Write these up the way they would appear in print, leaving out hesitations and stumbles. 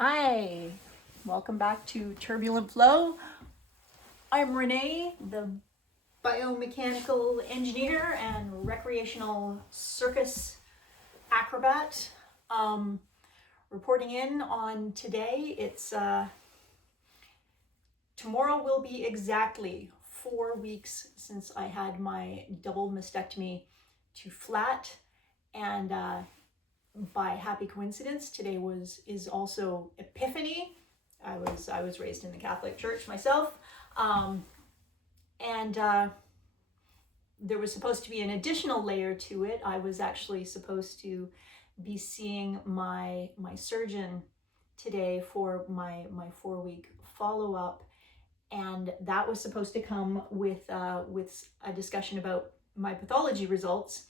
Hi, welcome back to Turbulent Flow. I'm Renee, the biomechanical engineer and recreational circus acrobat. Reporting in on today. Tomorrow will be exactly 4 weeks since I had my double mastectomy to flat, and by happy coincidence, today is also Epiphany. I was raised in the Catholic Church myself, and there was supposed to be an additional layer to it. I was actually supposed to be seeing my surgeon today for my 4-week follow-up, and that was supposed to come with a discussion about my pathology results,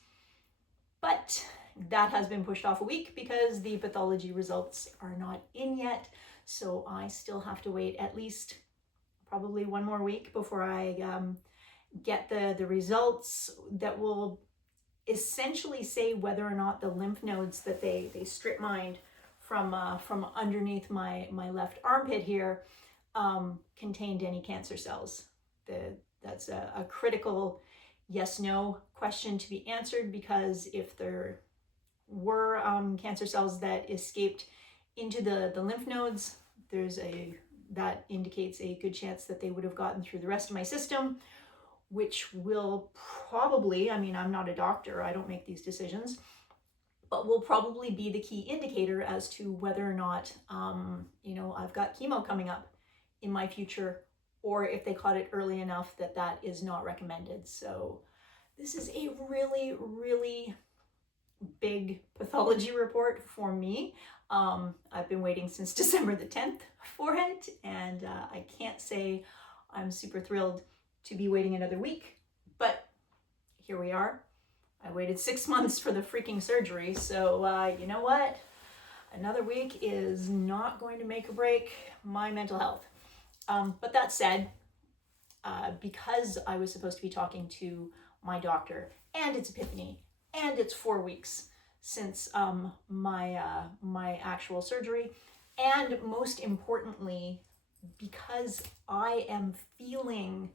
but that has been pushed off a week because the pathology results are not in yet. So I still have to wait at least probably 1 more week before I get the results that will essentially say whether or not the lymph nodes that they strip mined from underneath my left armpit here contained any cancer cells. That's a critical yes/no question to be answered, because if there were cancer cells that escaped into the lymph nodes, that indicates a good chance that they would have gotten through the rest of my system, which will probably, I mean, I'm not a doctor, I don't make these decisions, but will probably be the key indicator as to whether or not, I've got chemo coming up in my future, or if they caught it early enough that is not recommended. So this is a really, really big pathology report for me. I've been waiting since December the 10th for it, and I can't say I'm super thrilled to be waiting another week, but here we are. I waited 6 months for the freaking surgery, so you know what? Another week is not going to make or break my mental health. But that said, because I was supposed to be talking to my doctor, and it's Epiphany, and it's 4 weeks since my actual surgery, and most importantly, because I am feeling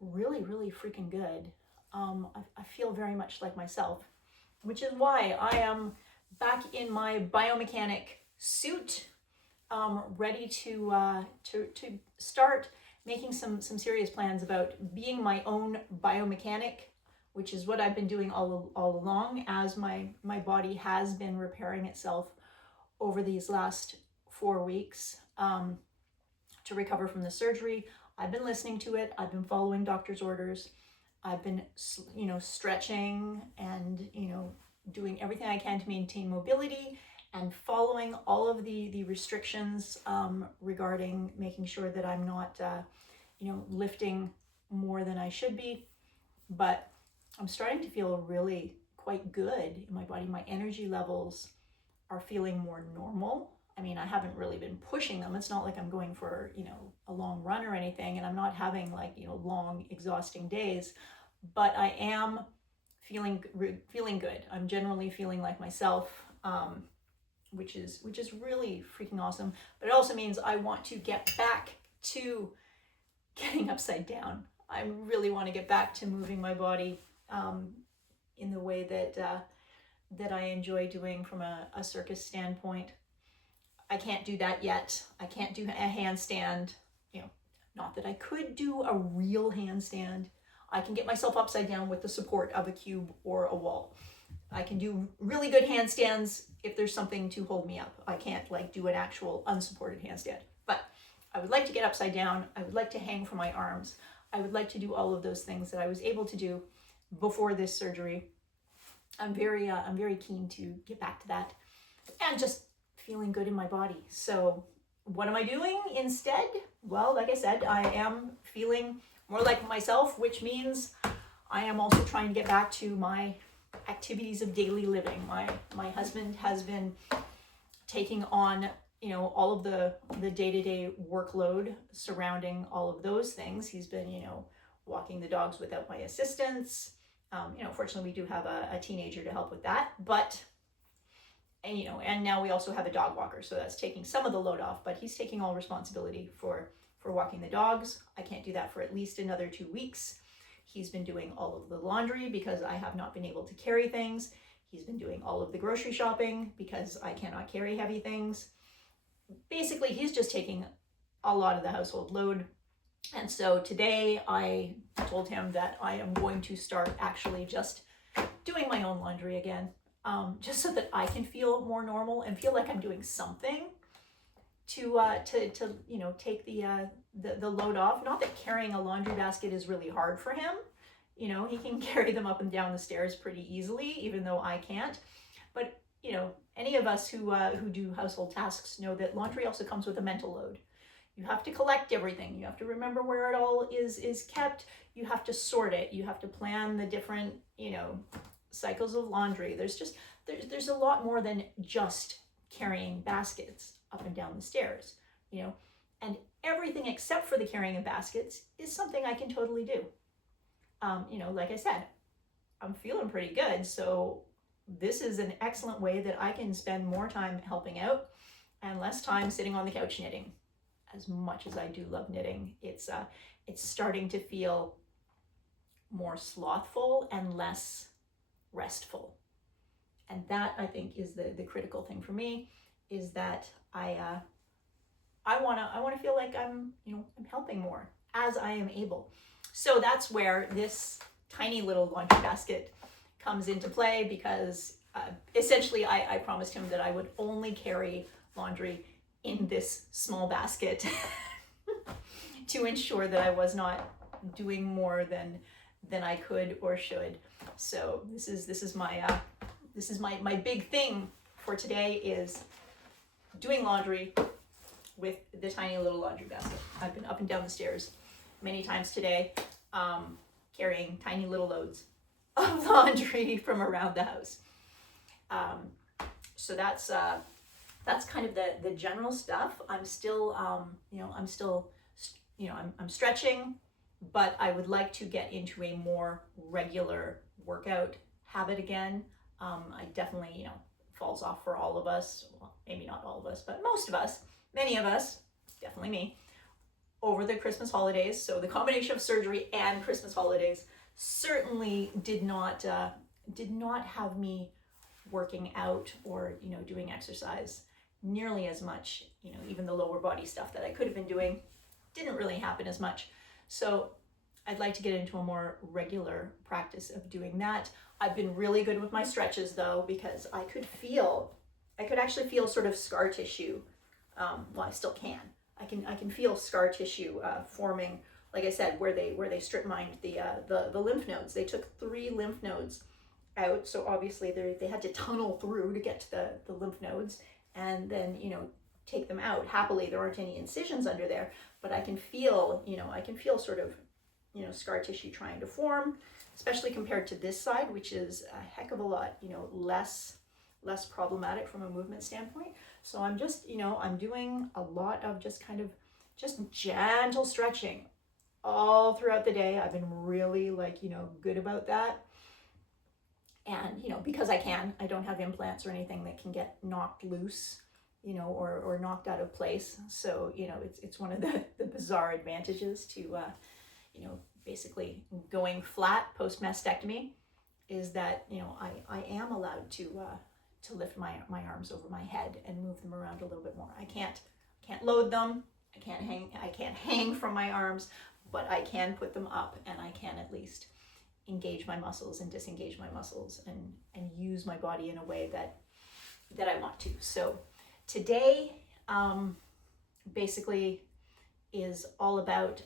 really, really freaking good. I feel very much like myself, which is why I am back in my biomechanic suit, ready to start making some serious plans about being my own biomechanic, which is what I've been doing all along, as my body has been repairing itself over these last 4 weeks to recover from the surgery. I've been listening to it. I've been following doctor's orders. I've been, stretching and, doing everything I can to maintain mobility and following all of the restrictions regarding making sure that I'm not, lifting more than I should be. But I'm starting to feel really quite good in my body. My energy levels are feeling more normal. I mean, I haven't really been pushing them. It's not like I'm going for, a long run or anything, and I'm not having long, exhausting days, but I am feeling good. I'm generally feeling like myself, which is really freaking awesome. But it also means I want to get back to getting upside down. I really want to get back to moving my body in the way that I enjoy doing from a circus standpoint. I can't do that yet. I can't do a handstand. Not that I could do a real handstand. I can get myself upside down with the support of a cube or a wall. I can do really good handstands if there's something to hold me up. I can't do an actual unsupported handstand. But I would like to get upside down. I would like to hang from my arms. I would like to do all of those things that I was able to do before this surgery. I'm very keen to get back to that, and just feeling good in my body. So what am I doing instead? Well, like I said, I am feeling more like myself, which means I am also trying to get back to my activities of daily living. My husband has been taking on all of the day-to-day workload surrounding all of those things. He's been walking the dogs without my assistance. Fortunately we do have a teenager to help with that, but And, and now we also have a dog walker, so that's taking some of the load off, but he's taking all responsibility for walking the dogs. I can't do that for at least another 2 weeks. He's been doing all of the laundry because I have not been able to carry things. He's been doing all of the grocery shopping because I cannot carry heavy things. Basically, he's just taking a lot of the household load. And so today I told him that I am going to start actually just doing my own laundry again, just so that I can feel more normal and feel like I'm doing something to take the load off. Not that carrying a laundry basket is really hard for him. He can carry them up and down the stairs pretty easily, even though I can't. But any of us who do household tasks know that laundry also comes with a mental load. You have to collect everything. You have to remember where it all is kept. You have to sort it. You have to plan the different cycles of laundry. There's a lot more than just carrying baskets up and down the stairs, and everything except for the carrying of baskets is something I can totally do. Like I said, I'm feeling pretty good, so this is an excellent way that I can spend more time helping out and less time sitting on the couch knitting. As much as I do love knitting, it's starting to feel more slothful and less restful. And that, I think, is the critical thing for me, is that I want to feel like I'm helping more as I am able. So that's where this tiny little laundry basket comes into play, because essentially I promised him that I would only carry laundry in this small basket to ensure that I was not doing more than I could or should. So this is my big thing for today, is doing laundry with the tiny little laundry basket. I've been up and down the stairs many times today, carrying tiny little loads of laundry from around the house. So that's kind of the general stuff. I'm still, I'm stretching, but I would like to get into a more regular workout habit again. I definitely, falls off for all of us. Well, maybe not all of us, but most of us, many of us, definitely me, over the Christmas holidays. So the combination of surgery and Christmas holidays certainly did not have me working out or, doing exercise nearly as much. Even the lower body stuff that I could have been doing didn't really happen as much. So I'd like to get into a more regular practice of doing that. I've been really good with my stretches though, because I could actually feel sort of scar tissue. Well, I still can. I can feel scar tissue forming, like I said, where they strip mined the lymph nodes. They took 3 lymph nodes out, so obviously they had to tunnel through to get to the lymph nodes, and then take them out. Happily, there aren't any incisions under there, but I can feel sort of scar tissue trying to form, especially compared to this side, which is a heck of a lot less problematic from a movement standpoint. So I'm just I'm doing a lot of just gentle stretching all throughout the day. I've been really good about that. And because I don't have implants or anything that can get knocked loose, or knocked out of place. So it's one of the bizarre advantages to basically going flat post mastectomy, is that I am allowed to lift my arms over my head and move them around a little bit more. I can't load them. I can't hang from my arms, but I can put them up, and I can at least engage my muscles and disengage my muscles and use my body in a way that I want to. So today basically is all about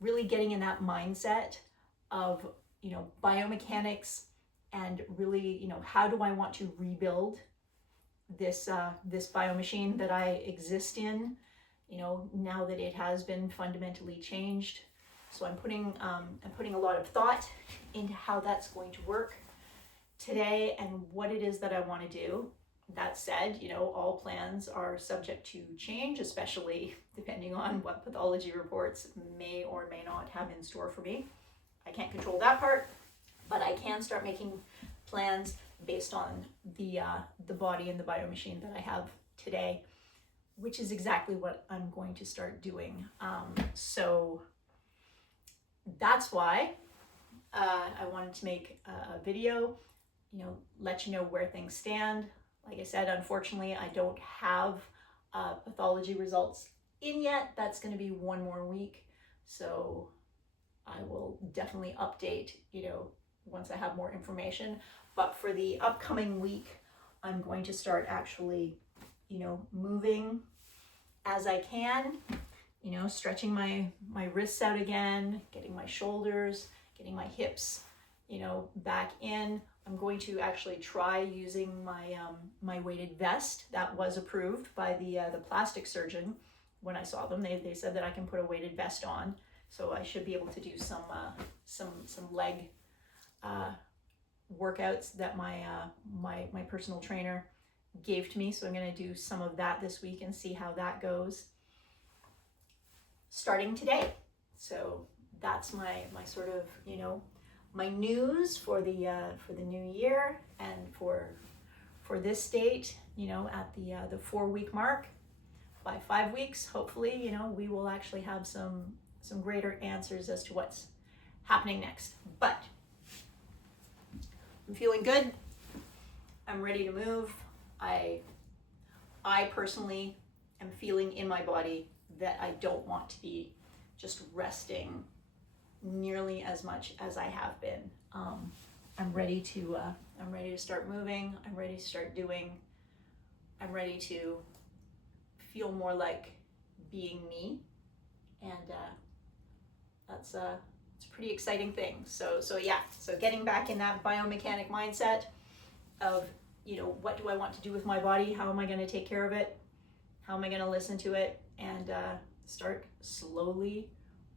really getting in that mindset of biomechanics, and really how do I want to rebuild this biomachine that I exist in, now that it has been fundamentally changed. So I'm putting a lot of thought into how that's going to work today and what it is that I want to do. That said, all plans are subject to change, especially depending on what pathology reports may or may not have in store for me. I can't control that part, but I can start making plans based on the body and the biomachine that I have today, which is exactly what I'm going to start doing. So that's why I wanted to make a video, let you know where things stand. Like I said, unfortunately, I don't have pathology results in yet. That's going to be one more week. So I will definitely update, once I have more information. But for the upcoming week, I'm going to start actually, moving as I can, stretching my wrists out again, getting my shoulders, getting my hips, back in. I'm going to actually try using my weighted vest that was approved by the plastic surgeon. When I saw them, they said that I can put a weighted vest on, so I should be able to do some leg workouts that my personal trainer gave to me. So I'm going to do some of that this week and see how that goes, starting today. So that's my sort of my news for the new year, and for this date, at the 4-week mark. By 5 weeks, hopefully, we will actually have some greater answers as to what's happening next. But I'm feeling good. I'm ready to move. I personally am feeling in my body that I don't want to be just resting nearly as much as I have been. I'm ready to start moving. I'm ready to start doing. I'm ready to feel more like being me, and it's a pretty exciting thing. So getting back in that biomechanic mindset of, what do I want to do with my body? How am I going to take care of it? How am I going to listen to it? And start slowly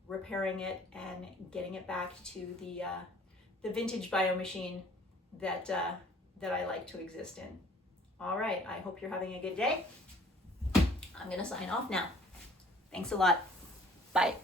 repairing it and getting it back to the vintage biomachine that I like to exist in. All right, I hope you're having a good day. I'm going to sign off now. Thanks a lot. Bye.